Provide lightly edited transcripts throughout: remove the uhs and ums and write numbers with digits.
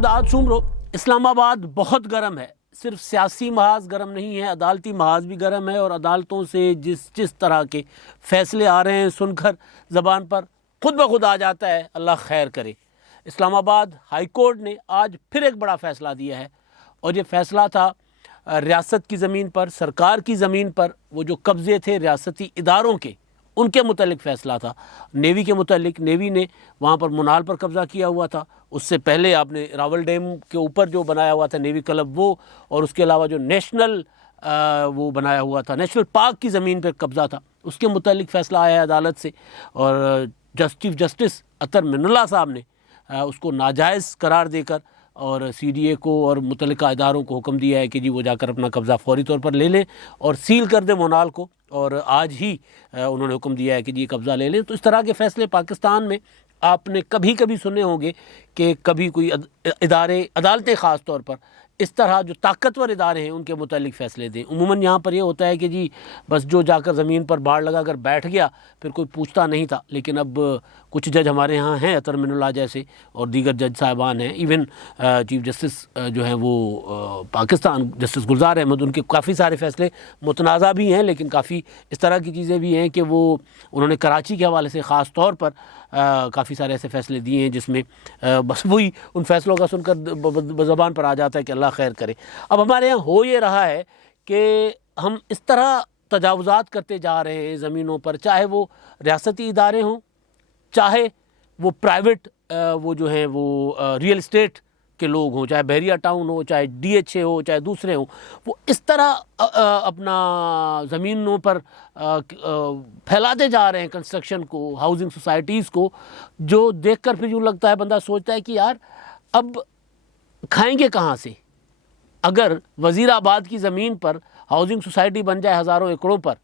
इमदाद शुमरो। इस्लामाबाद बहुत गर्म है, सिर्फ सियासी महाज गर्म नहीं है, अदालती महाज भी गर्म है। और अदालतों से जिस तरह के फ़ैसले आ रहे हैं सुनकर ज़बान पर खुद ब खुद आ जाता है अल्लाह खैर करे। इस्लामाबाद हाई कोर्ट ने आज फिर एक बड़ा फ़ैसला दिया है और ये फ़ैसला था रियासत की ज़मीन पर, सरकार की ज़मीन पर वो जो कब्ज़े थे रियासती इदारों के, उनके मुतल्लिक फ़ैसला था। नेवी के मुतल्लिक, नेवी ने वहाँ पर मुनाल पर कब्ज़ा किया हुआ था। उससे पहले आपने रावल डैम के ऊपर जो बनाया हुआ था नेवी क्लब वो, और उसके अलावा जो नेशनल वो बनाया हुआ था नेशनल पार्क की ज़मीन पर कब्ज़ा था, उसके मुतल्लिक फ़ैसला आया है अदालत से। और चीफ जस्टिस अतर मिनुल्लाह साहब ने उसको नाजायज़ करार देकर और CDA को और मुतल्लिका इदारों को हुक्म दिया है कि जी वो जाकर अपना कब्ज़ा फ़ौरी तौर पर ले लें और सील कर दें मोनाल को। और आज ही उन्होंने हुक्म दिया है कि जी कब्ज़ा ले लें। तो इस तरह के फ़ैसले पाकिस्तान में आपने कभी कभी सुने होंगे कि कभी कोई इदारे, अदालतें ख़ास तौर पर इस तरह जो ताकतवर इदारे हैं उनके मुतालिक फ़ैसले दें। उमूमन यहाँ पर ये होता है कि जी बस जो जाकर ज़मीन पर बाड़ लगा कर बैठ गया फिर कोई पूछता नहीं था। लेकिन अब कुछ जज हमारे यहाँ हैं, अतर मिनुल्लाह जैसे और दीगर जज साहिबान हैं, इवन चीफ जस्टिस जो हैं वो पाकिस्तान जस्टिस गुलजार अहमद, उनके काफ़ी सारे फ़ैसले मुतनाज़ा भी हैं, लेकिन काफ़ी इस तरह की चीज़ें भी हैं कि वो उन्होंने कराची के हवाले से ख़ास तौर पर काफ़ी सारे ऐसे फ़ैसले दिए हैं जिसमें बस वही उन फ़ैसलों का सुनकर ज़बान पर आ जाता है कि अल्लाह खैर करे। अब हमारे यहाँ हो ये रहा है कि हम इस तरह तजावुज़ात करते जा रहे हैं ज़मीनों पर, चाहे वो रियासती इदारे हों, चाहे वो प्राइवेट वो जो हैं वो रियल इस्टेट के लोग हों, चाहे बहरिया टाउन हो, चाहे DHA हो, चाहे दूसरे हों, वो इस तरह अपना ज़मीनों पर फैलाते जा रहे हैं कंस्ट्रक्शन को, हाउसिंग सोसाइटीज़ को, जो देखकर फिर यूँ लगता है, बंदा सोचता है कि यार अब खाएंगे कहाँ से। अगर वज़ीराबाद की ज़मीन पर हाउसिंग सोसाइटी बन जाए हज़ारों एकड़ों पर,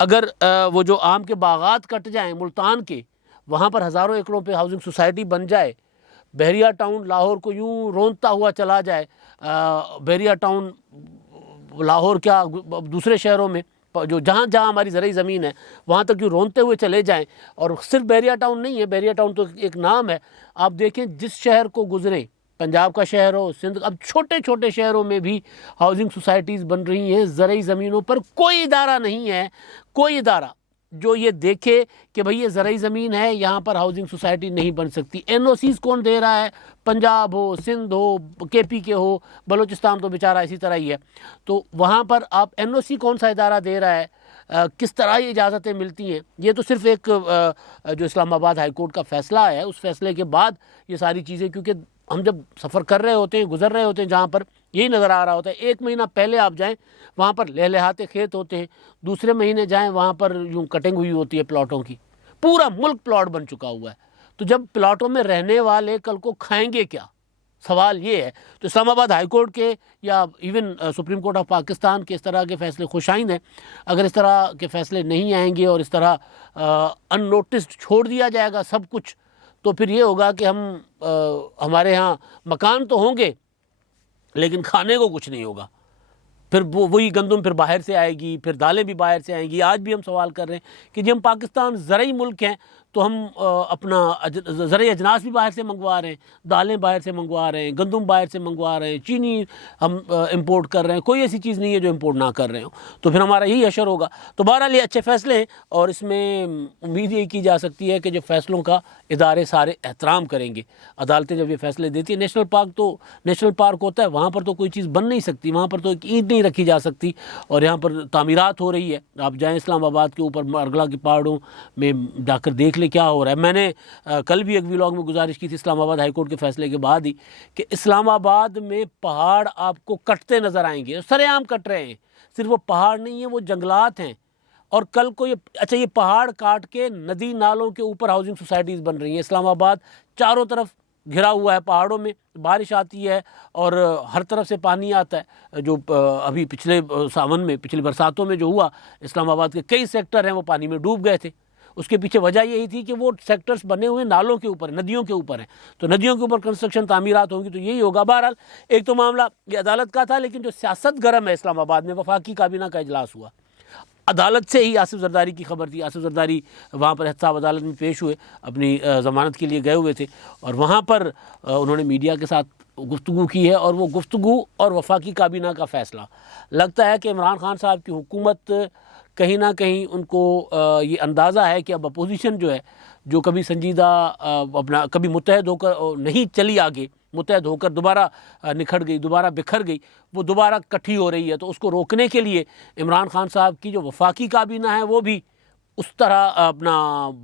अगर वो जो आम के बागात कट जाएं मुल्तान के, वहाँ पर हज़ारों एकड़ों पे हाउसिंग सोसाइटी बन जाए, बहरिया टाउन लाहौर को यूँ रोंदता हुआ चला जाए, बहरिया टाउन लाहौर क्या दूसरे शहरों में जो जहाँ जहाँ हमारी ज़रई ज़मीन है वहाँ तक यूँ रोंदते हुए चले जाएं। और सिर्फ बहरिया टाउन नहीं है, बहरिया टाउन तो एक नाम है। आप देखें जिस शहर को गुज़रें, पंजाब का शहर हो, सिंध, अब छोटे छोटे शहरों में भी हाउसिंग सोसाइटीज़ बन रही हैं ज़रई ज़मीनों पर। कोई इदारा नहीं है, कोई इदारा जो ये देखे कि भाई ये ज़रई ज़मीन है, यहाँ पर हाउसिंग सोसाइटी नहीं बन सकती। NOCs कौन दे रहा है? पंजाब हो, सिंध हो, KP के हो, बलूचिस्तान तो बेचारा इसी तरह ही है। तो वहाँ पर आप NOC कौन सा इदारा दे रहा है? किस तरह ये इजाज़तें मिलती हैं? ये तो सिर्फ एक जो इस्लामाबाद हाई कोर्ट का फ़ैसला है, उस फैसले के बाद ये सारी चीज़ें, क्योंकि हम जब सफ़र कर रहे होते हैं, गुजर रहे होते हैं जहाँ पर, यही नज़र आ रहा होता है। 1 महीना पहले आप जाएं वहाँ पर लहलहाते खेत होते हैं, दूसरे महीने जाएं वहाँ पर यूँ कटिंग हुई होती है प्लॉटों की। पूरा मुल्क प्लॉट बन चुका हुआ है। तो जब प्लॉटों में रहने वाले कल को खाएंगे क्या, सवाल ये है। तो इस्लामाबाद हाई कोर्ट के या even supreme court of Pakistan के इस तरह के फ़ैसले खुशाइंद हैं। अगर इस तरह के फ़ैसले नहीं आएंगे और इस तरह अननोटिस्ड छोड़ दिया जाएगा सब कुछ, तो फिर ये होगा कि हमारे यहाँ मकान तो होंगे लेकिन खाने को कुछ नहीं होगा। फिर वही गंदम फिर बाहर से आएगी, फिर दालें भी बाहर से आएंगी। आज भी हम सवाल कर रहे हैं कि जब हम पाकिस्तान ज़रई मुल्क हैं तो हम अपना ज़रई अजनास भी बाहर से मंगवा रहे हैं, दालें बाहर से मंगवा रहे हैं, गंदम बाहर से मंगवा रहे हैं, चीनी हम इंपोर्ट कर रहे हैं। कोई ऐसी चीज़ नहीं है जो इंपोर्ट ना कर रहे हो। तो फिर हमारा यही असर होगा। तो बहरहाल ये अच्छे फ़ैसले हैं और इसमें उम्मीद यही की जा सकती है कि जो फ़ैसलों का इदारे सारे एहतराम करेंगे। अदालतें जब ये फ़ैसले देती है, नेशनल पार्क तो नेशनल पार्क होता है, वहाँ पर तो कोई चीज़ बन नहीं सकती, वहाँ पर तो एक ईंट नहीं रखी जा सकती। और यहाँ पर तामीरात हो रही है। आप जाएँ इस्लामाबाद के ऊपर अरगला की पहाड़ों में जाकर देख ले क्या हो रहा है। मैंने कल भी एक व्लॉग में गुजारिश की थी इस्लामाबाद हाई कोर्ट के फ़ैसले के बाद ही कि इस्लामाबाद में पहाड़ आपको कटते नज़र आएंगे, सरेआम कट रहे हैं। सिर्फ वो पहाड़ नहीं है, वो जंगलात हैं। और कल को ये पहाड़ काट के नदी नालों के ऊपर हाउसिंग सोसाइटीज़ बन रही हैं। इस्लामाबाद चारों तरफ घिरा हुआ है पहाड़ों में, बारिश आती है और हर तरफ से पानी आता है। जो अभी पिछले सावन में, पिछली बरसातों में जो हुआ, इस्लामाबाद के कई सेक्टर हैं वो पानी में डूब गए थे। उसके पीछे वजह यही थी कि वो सेक्टर्स बने हुए नालों के ऊपर, नदियों के ऊपर हैं। तो नदियों के ऊपर कंस्ट्रक्शन तामीरात होंगी तो यही होगा। बहरहाल एक तो मामला ये अदालत का था, लेकिन जो सियासत गर्म है इस्लामाबाद में, वफाकी काबीना का इजलास हुआ। अदालत से ही आसिफ जरदारी की खबर थी। आसिफ जरदारी वहाँ पर एहतसाब अदालत में पेश हुए, अपनी ज़मानत के लिए गए हुए थे और वहाँ पर उन्होंने मीडिया के साथ गुफ्तगू की है। और वो गुफ्तगू और वफाकी काबीना का फ़ैसला, लगता है कि इमरान खान साहब की हुकूमत कहीं ना कहीं उनको ये अंदाज़ा है कि अब अपोजिशन जो है, जो कभी संजीदा अपना कभी मुत्तहद होकर नहीं चली आगे, मुत्तहद होकर दोबारा निखर गई, दोबारा बिखर गई, वो दोबारा इकट्ठी हो रही है। तो उसको रोकने के लिए इमरान खान साहब की जो वफाकी काबीना है वो भी उस तरह अपना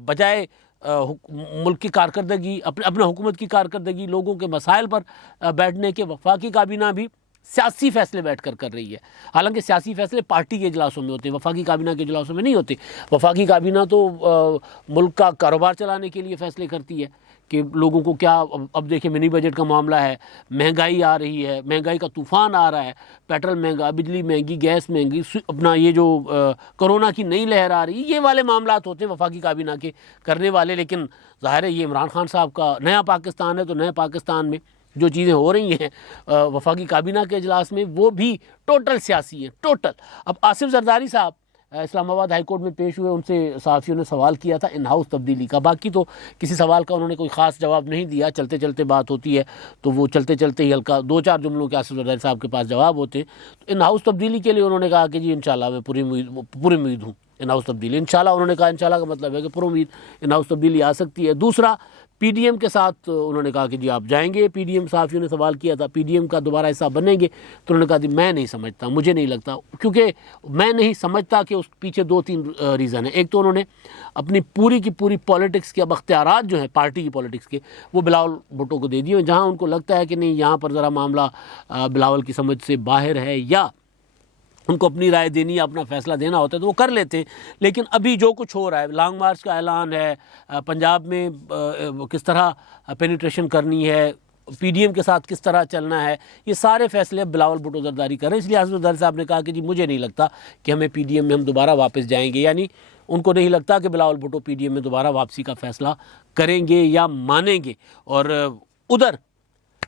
बजाय मुल्क की कारकर्दगी, अपने हुकूमत की कारकर्दगी, लोगों के मसाइल पर बैठने के, वफाकी काबीना भी सियासी फ़ैसले बैठकर कर रही है। हालांकि सियासी फ़ैसले पार्टी के इजलासों में होते हैं, वफाकी काबीना के इजलासों में नहीं होते। वफाकी काबीना तो मुल्क का कारोबार चलाने के लिए फ़ैसले करती है कि लोगों को क्या, अब देखिए मिनी बजट का मामला है, महंगाई आ रही है, महंगाई का तूफ़ान आ रहा है, पेट्रोल महंगा, बिजली महंगी, गैस महंगी, अपना ये जो कोरोना की नई लहर आ रही है, ये वाले मामलात होते हैं वफाकी काबीना के करने वाले। लेकिन ज़ाहिर है ये इमरान खान साहब का नया पाकिस्तान है, तो नए पाकिस्तान में जो चीज़ें हो रही हैं वफाकी काबीना के इजलास में, वो भी टोटल सियासी है, टोटल। अब आसिफ जरदारी साहब इस्लामाबाद हाई कोर्ट में पेश हुए, उनसे सहाफ़ियों ने सवाल किया था इन हाउस तब्दीली का। बाकी तो किसी सवाल का उन्होंने कोई ख़ास जवाब नहीं दिया। चलते चलते बात होती है तो वो चलते चलते ही हल्का 2-4 जुमलों के आसिफ जरदारी साहब के पास जवाब होते हैं। तो इन हाउस तब्दीली के लिए उन्होंने कहा कि जी इंशाल्लाह मैं पूरी उम्मीद हूँ इन हाउस तब्दीली, इंशाल्लाह उन्होंने कहा, इंशाल्लाह का मतलब है कि पूरी उम्मीद इन हाउस तब्दीली आ सकती है। दूसरा, पीडीएम के साथ उन्होंने कहा कि जी आप जाएंगे, पीडीएम सहाफ़ियों ने सवाल किया था पीडीएम का दोबारा हिस्सा बनेंगे, तो उन्होंने कहा जी मैं नहीं समझता, मुझे नहीं लगता, क्योंकि मैं नहीं समझता कि उस पीछे 2-3 रीज़न है। एक तो उन्होंने अपनी पूरी की पूरी पॉलिटिक्स के अब अख्तियारात जो है पार्टी की पॉलिटिक्स के, वो बिलावल भुट्टो को दे दिए, जहाँ उनको लगता है कि नहीं यहाँ पर ज़रा मामला बिलावल की समझ से बाहर है या उनको अपनी राय देनी, अपना फ़ैसला देना होता है तो वो कर लेते हैं। लेकिन अभी जो कुछ हो रहा है, लॉन्ग मार्च का ऐलान है, पंजाब में किस तरह पेनिट्रेशन करनी है, पीडीएम के साथ किस तरह चलना है, ये सारे फैसले अब बिलावल भुट्टो जरदारी कर रहे हैं। इसलिए आसिफ जरदारी साहब ने कहा कि जी मुझे नहीं लगता कि हमें पीडीएम में हम दोबारा वापस जाएंगे, यानी उनको नहीं लगता कि बिलावल भुट्टो पीडीएम में दोबारा वापसी का फ़ैसला करेंगे या मानेंगे। और उधर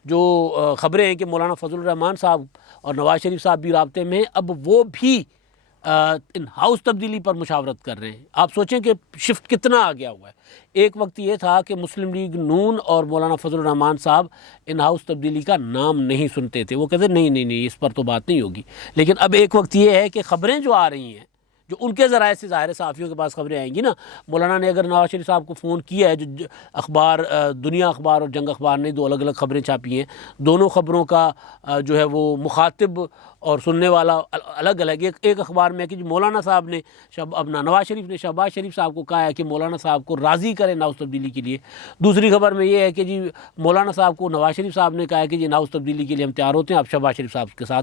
जो ख़बरें हैं कि मौलाना फजल रहमान साहब और नवाज़ शरीफ साहब भी राब्ते में, अब वो भी इन हाउस तब्दीली पर मुशावरत कर रहे हैं। आप सोचें कि शिफ्ट कितना आ गया हुआ है। एक वक्त ये था कि मुस्लिम लीग नून और मौलाना फजल रहमान साहब इन हाउस तब्दीली का नाम नहीं सुनते थे, वो कहते नहीं नहीं नहीं इस पर तो बात नहीं होगी। लेकिन अब एक वक्त ये है कि ख़बरें जो आ रही हैं, जो उनके ज़राए से ज़ाहिर सहाफ़ियों के पास ख़बरें आएंगी ना, मौलाना ने अगर नवाज़ शरीफ साहब को फ़ोन किया है, जो अखबार दुनिया अखबार और जंग अखबार ने 2 अलग-अलग ख़बरें छापी हैं, दोनों ख़बरों का जो है वो मुखातिब और सुनने वाला अलग अलग। एक अखबार में है कि मौलाना साहब ने अपना नवाज़ शरीफ ने शहबाज शरीफ साहब को कहा है कि मौलाना साहब को राज़ी करें नाउस तब्दीली के लिए। दूसरी खबर में ये है कि जी मौलाना साहब को नवाज़ शरीफ साहब ने कहा है कि जी नाउस तब्दीली के लिए हम तैयार होते हैं, आप शहबाज शरीफ साहब के साथ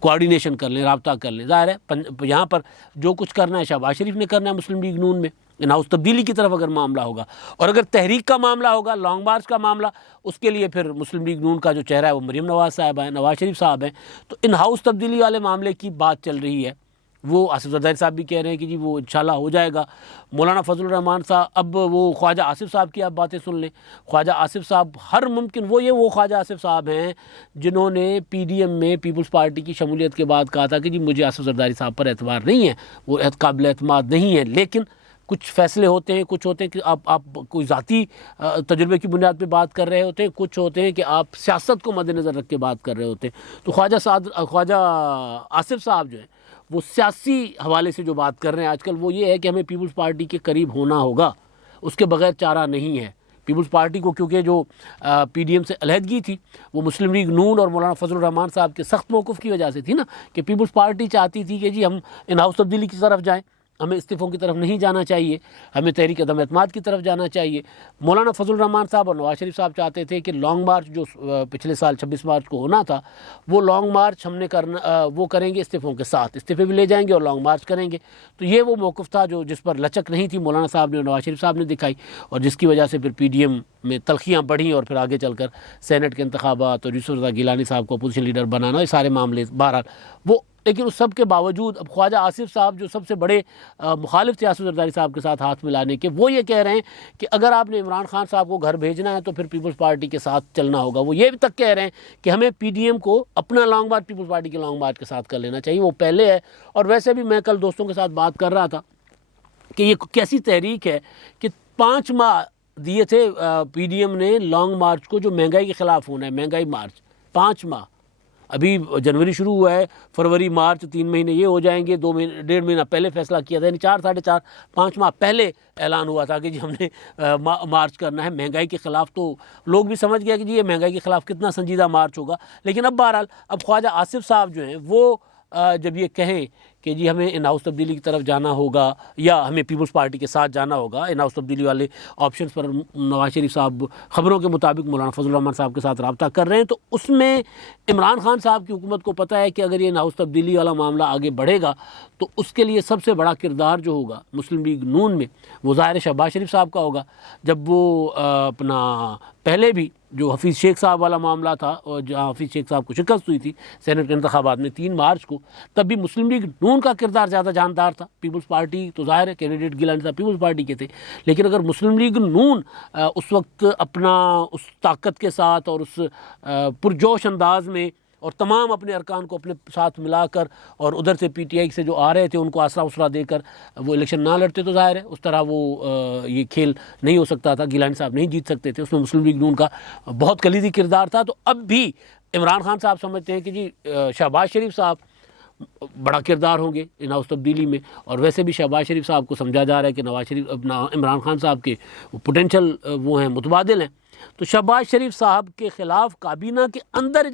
कोऑर्डिनेशन कर लें, रब्ता कर लें। ज़ाहिर है यहाँ पर जो कुछ करना है शहबाज शरीफ ने करना है मुस्लिम लीग नून में। हाउस तब्दीली की तरफ अगर मामला होगा और अगर तहरीक का मामला होगा, लॉन्ग मार्च का मामला, उसके लिए फिर मुस्लिम लीग नून का जो चेहरा है वो मरीम नवाज़ साहब हैं, नवाज़ शरीफ साहब हैं। तो इन हाउस तब्दीली वाले मामले की बात चल रही है, वो आसिफ जरदारी साहब भी कह रहे हैं कि जी वो इंशाल्लाह हो जाएगा। मौलाना फजल रहमान साहब, अब वो ख्वाजा आसिफ साहब की आप बातें सुन लें। ख्वाजा आसिफ साहब हर मुमकिन, वो ख्वाजा आसिफ साहब हैं जिन्होंने पीडीएम में पीपल्स पार्टी की शमूलियत के बाद कहा था कि जी मुझे आसिफ जरदारी साहब पर एतबार नहीं है, वो काबिल एतमाद नहीं है। लेकिन कुछ फ़ैसले होते हैं, कुछ होते हैं कि आप कोई ज़ाती तजुर्बे की बुनियाद पे बात कर रहे होते हैं, कुछ होते हैं कि आप सियासत को मद्देनज़र रख के बात कर रहे होते हैं। तो ख्वाजा आसिफ साहब जो है वो सियासी हवाले से जो बात कर रहे हैं आजकल, वो ये है कि हमें पीपल्स पार्टी के करीब होना होगा, उसके बगैर चारा नहीं है। पीपल्स पार्टी को, क्योंकि जो पीडीएम से अलहदगी थी वो मुस्लिम लीग नून और मौलाना फजल रहमान साहब के सख्त मौक़िफ़ की वजह से थी ना, कि पीपल्स पार्टी चाहती थी कि जी हम इन हाउस तब्दीली की तरफ जाएँ, हमें इस्तीफ़ों की तरफ नहीं जाना चाहिए, हमें तहरीक अदम एतमाद की तरफ जाना चाहिए। मौलाना फजल रहमान साहब और नवाज़ शरीफ साहब चाहते थे कि लॉन्ग मार्च जो पिछले साल 26 मार्च को होना था, वो लॉन्ग मार्च हमने करना, वो करेंगे इस्तीफ़ों के साथ, इस्तीफ़े भी ले जाएंगे और लॉन्ग मार्च करेंगे। तो ये वो मौक़िफ़ था जो जिस पर लचक नहीं थी मौलाना साहब ने और नवाज़ शरीफ साहब ने दिखाई, और जिसकी वजह से फिर पीडीएम में तलखियाँ बढ़ी और फिर आगे चलकर सेनेट के इंतखाबात और यूसुफ रज़ा गिलानी साहब को अपोजिशन लीडर बनाना, ये सारे मामले बहरहाल वो लेकिन उस सब के बावजूद अब ख्वाजा आसिफ साहब जो सबसे बड़े मुखालिफ थे आसिफ जरदारी साहब के साथ हाथ मिलाने के, वो ये कह रहे हैं कि अगर आपने इमरान खान साहब को घर भेजना है तो फिर पीपल्स पार्टी के साथ चलना होगा। वो ये तक कह रहे हैं कि हमें पीडीएम को अपना लॉन्ग मार्च पीपल्स पार्टी के लॉन्ग मार्च के साथ कर लेना चाहिए, वो पहले है। और वैसे भी मैं कल दोस्तों के साथ बात कर रहा था कि ये कैसी तहरीक है कि 5 माह दिए थे पीडीएम ने लॉन्ग मार्च को, जो महंगाई के ख़िलाफ़ होना है, महंगाई मार्च 5 माह। अभी जनवरी शुरू हुआ है, फरवरी मार्च 3 महीने ये हो जाएंगे, 2 महीने 1.5 महीना पहले फैसला किया था, यानी 4 साढ़े 4 5 माह पहले ऐलान हुआ था कि जी हमने मार्च करना है महंगाई के ख़िलाफ़। तो लोग भी समझ गया कि जी ये महंगाई के ख़िलाफ़ कितना संजीदा मार्च होगा। लेकिन अब बहरहाल अब ख्वाजा आसिफ साहब जो हैं वो जब ये कहें कि जी हमें इन हाउस तब्दीली की तरफ जाना होगा या हमें पीपल्स पार्टी के साथ जाना होगा, इन हाउस तब्दीली वाले ऑप्शन पर नवाज शरीफ साहब खबरों के मुताबिक मौलाना फजल रहमान साहब के साथ रब्ता कर रहे हैं। तो उसमें इमरान खान साहब की हुकूमत को पता है कि अगर ये इन हाउस तब्दीली वाला मामला आगे बढ़ेगा तो उसके लिए सबसे बड़ा किरदार जो होगा मुस्लिम लीग नून में, वो ज़ाहिर शहबाज शरीफ साहब का होगा। जब वो अपना पहले भी जो हफीज़ शेख साहब वाला मामला था और जहाँ हफीज़ शेख साहब को शिकस्त हुई थी सेनेट के इंतखाबात में 3 मार्च को, तब भी मुस्लिम लीग नून का किरदार ज़्यादा जानदार था। पीपल्स पार्टी तो ज़ाहिर है कैंडिडेट गिलानी साहब पीपल्स पार्टी के थे, लेकिन अगर मुस्लिम लीग नून उस वक्त अपना उस ताकत के साथ और उस पुरजोश अंदाज में और तमाम अपने अरकान को अपने साथ मिलाकर और उधर से पीटीआई से जो आ रहे थे उनको आसरा उसरा देकर वो इलेक्शन ना लड़ते तो ज़ाहिर है उस तरह वो ये खेल नहीं हो सकता था, गिलानी साहब नहीं जीत सकते थे। उसमें मुस्लिम लीग नून का बहुत कलीदी किरदार था। तो अब भी इमरान खान साहब समझते हैं कि जी शहबाज शरीफ साहब बड़ा किरदार होंगे इन हाउस तब्दीली में, और वैसे भी शहबाज शरीफ साहब को समझा जा रहा है कि नवाज शरीफ अपना इमरान खान साहब के पोटेंशल वो हैं, मुतबादिल हैं। तो शहबाज शरीफ साहब के ख़िलाफ़ काबीना के अंदर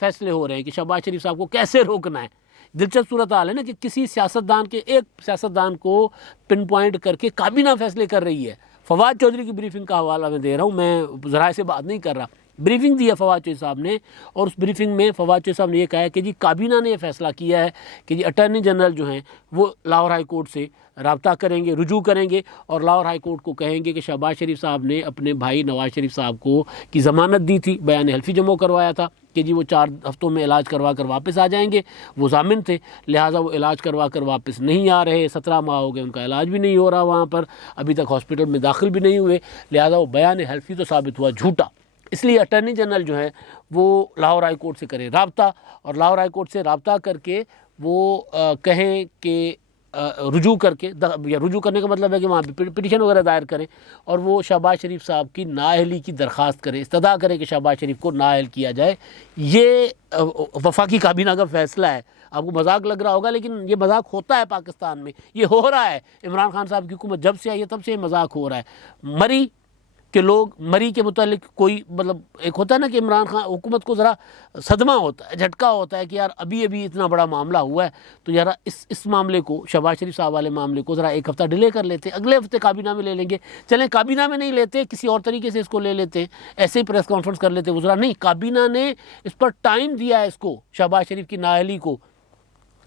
फैसले हो रहे हैं कि शहबाज शरीफ साहब को कैसे रोकना है। दिलचस्प सूरत हाल है ना कि किसी सियासतदान के एक सियासतदान को पिन पॉइंट करके काबीना फैसले कर रही है। फवाद चौधरी की ब्रीफिंग का हवाला मैं दे रहा हूँ, मैं ज़राए से बात नहीं कर रहा। ब्रीफिंग दी है फवाद चौधरी साहब ने, और उस ब्रीफिंग में फवाद चौधरी साहब ने यह कहा है कि जी काबीना ने यह फैसला किया है कि जी अटॉर्नी जनरल जो हैं वो लाहौर हाई कोर्ट से रब्ता करेंगे, रुजू करेंगे और लाहौर हाई कोर्ट को कहेंगे कि शहबाज शरीफ साहब ने अपने भाई नवाज शरीफ साहब को की ज़मानत दी थी, बयान हल्फी जमा करवाया था कि जी वो 4 हफ्तों में इलाज करवा कर वापस आ जाएंगे, वो ज़ामिन थे, लिहाजा वो इलाज करवा कर वापस नहीं आ रहे। 17 माह हो गए उनका इलाज भी नहीं हो रहा वहाँ पर, अभी तक हॉस्पिटल में दाखिल भी नहीं हुए, लिहाजा वो बयान हल्फी तो साबित हुआ झूठा। इसलिए अटॉर्नी जनरल जो है वो लाहौर हाई कोर्ट से करें रब्ता, और लाहौर हाई कोर्ट से रब्ता करके वो कहें कि रुजू करके, या रुजू करने का मतलब है कि वहाँ पर पिटीशन वगैरह दायर करें और वो शहबाज शरीफ साहब की नाअहली की दरख्वास्त करें, इस्तदा करें कि शहबाज शरीफ को नाअहल किया जाए। ये वफाकी काबीना का फैसला है। आपको मजाक लग रहा होगा लेकिन ये मजाक होता है पाकिस्तान में, ये हो रहा है। इमरान खान साहब की हुकूमत जब से आई है तब से ये मजाक हो रहा है। मरी के लोग, मरी के मुतालिक कोई मतलब एक होता है ना कि इमरान खान हुकूमत को ज़रा सदमा होता है, झटका होता है कि यार अभी अभी इतना बड़ा मामला हुआ है तो यार इस मामले को, शहबाज शरीफ साहब वाले मामले को ज़रा 1 हफ़्ता डिले कर लेते, अगले हफ्ते काबीना में ले लेंगे। चलें काबीना में नहीं लेते, किसी और तरीके से इसको ले लेते हैं, ऐसे ही प्रेस कॉन्फ्रेंस कर लेते वज़रा, नहीं, काबीना ने इस पर टाइम दिया है इसको, शहबाज शरीफ की नाअहली को,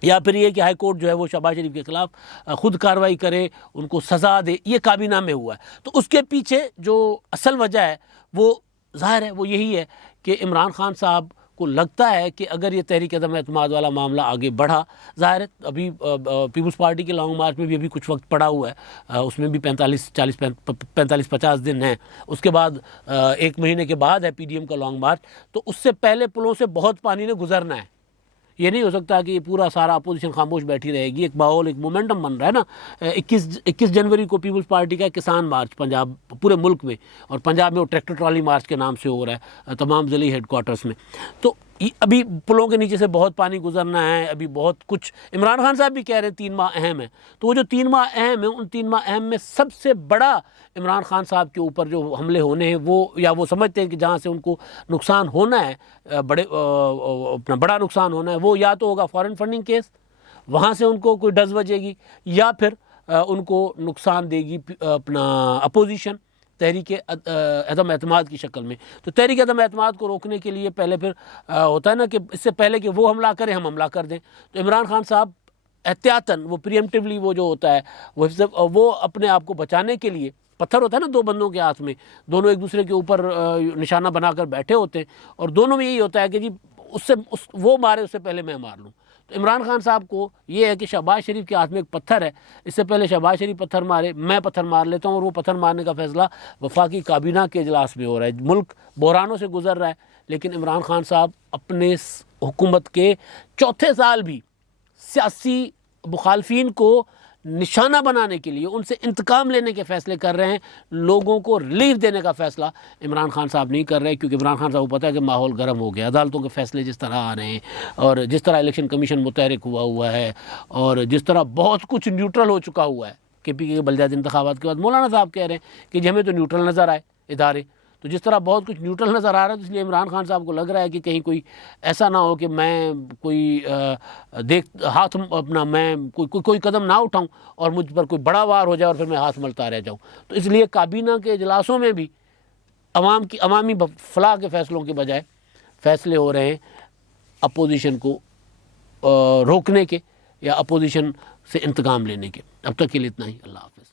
या फिर ये कि हाई कोर्ट जो है वो शहबाज शरीफ के ख़िलाफ़ ख़ुद कार्रवाई करे, उनको सज़ा दे, ये काबीना में हुआ है। तो उसके पीछे जो असल वजह है वो ज़ाहिर है वो यही है कि इमरान खान साहब को लगता है कि अगर ये तहरीक अदम एतमाद वाला मामला आगे बढ़ा, ज़ाहिर है अभी पीपल्स पार्टी के लॉन्ग मार्च में भी अभी कुछ वक्त पड़ा हुआ है, उसमें भी 45-50 दिन हैं, उसके बाद 1 महीने के बाद है पीडीएम का लॉन्ग मार्च, तो उससे पहले पुलों से बहुत पानी ने गुजरना है। ये नहीं हो सकता कि ये पूरा सारा अपोजिशन खामोश बैठी रहेगी। एक माहौल, एक मोमेंटम बन रहा है ना। 21 जनवरी को पीपल्स पार्टी का किसान मार्च पंजाब पूरे मुल्क में, और पंजाब में वो ट्रैक्टर ट्रॉली मार्च के नाम से हो रहा है तमाम ज़िले हेडक्वार्टर्स में। तो अभी पुलों के नीचे से बहुत पानी गुजरना है, अभी बहुत कुछ। इमरान खान साहब भी कह रहे हैं 3 माह अहम है, तो वो जो 3 माह अहम है उन 3 माह अहम में सबसे बड़ा इमरान खान साहब के ऊपर जो हमले होने हैं वो, या वो समझते हैं कि जहाँ से उनको नुकसान होना है, अपना बड़ा नुकसान होना है, वो या तो होगा फॉरेन फंडिंग केस, वहाँ से उनको कोई डज बजेगी, या फिर उनको नुकसान देगी अपना अपोजिशन तहरीक अदम एतमाद की शक्ल में। तो तहरीक अदम एतमाद को रोकने के लिए पहले फिर होता है ना कि इससे पहले कि वो हमला करें हम हमला कर दें, तो इमरान खान साहब एहतियातन, वो प्रीएम्प्टिवली, वो जो होता है वो अपने आप को बचाने के लिए, पत्थर होता है ना 2 बंदों के हाथ में, दोनों एक दूसरे के ऊपर निशाना बनाकर बैठे होते हैं और दोनों में यही होता है कि जी वो मारे उससे पहले मैं मार लूँ। तो इमरान खान साहब को ये है कि शहबाज शरीफ के हाथ में एक पत्थर है, इससे पहले शहबाज शरीफ पत्थर मारे, मैं पत्थर मार लेता हूँ, और वो पत्थर मारने का फैसला वफाकी काबीना के इजलास में हो रहा है। मुल्क बहरानों से गुजर रहा है, लेकिन इमरान खान साहब अपने हुकूमत के चौथे साल भी सियासी मुखालफिन को निशाना बनाने के लिए, उनसे इंतकाम लेने के फ़ैसले कर रहे हैं। लोगों को रिलीफ देने का फ़ैसला इमरान खान साहब नहीं कर रहे, क्योंकि इमरान खान साहब को पता है कि माहौल गर्म हो गया, अदालतों के फ़ैसले जिस तरह आ रहे हैं और जिस तरह इलेक्शन कमीशन मुतहरिक हुआ है और जिस तरह बहुत कुछ न्यूट्रल हो चुका हुआ है। KPK के बलदियाती इंतखाबात के बाद मौलाना साहब कह रहे हैं कि हमें तो न्यूट्रल नज़र आए इदारे, तो जिस तरह बहुत कुछ न्यूट्रल नज़र आ रहा है, तो इसलिए इमरान खान साहब को लग रहा है कि कहीं कोई ऐसा ना हो कि मैं कोई कोई कदम ना उठाऊं और मुझ पर कोई बड़ा वार हो जाए और फिर मैं हाथ मलता रह जाऊं। तो इसलिए काबीना के इजलासों में भी अवामी फलाह के फ़ैसलों के बजाय फ़ैसले हो रहे हैं अपोजिशन को रोकने के या अपोजिशन से इंतकाम लेने के। अब तक के लिए इतना ही। अल्लाह हाफ़िज़।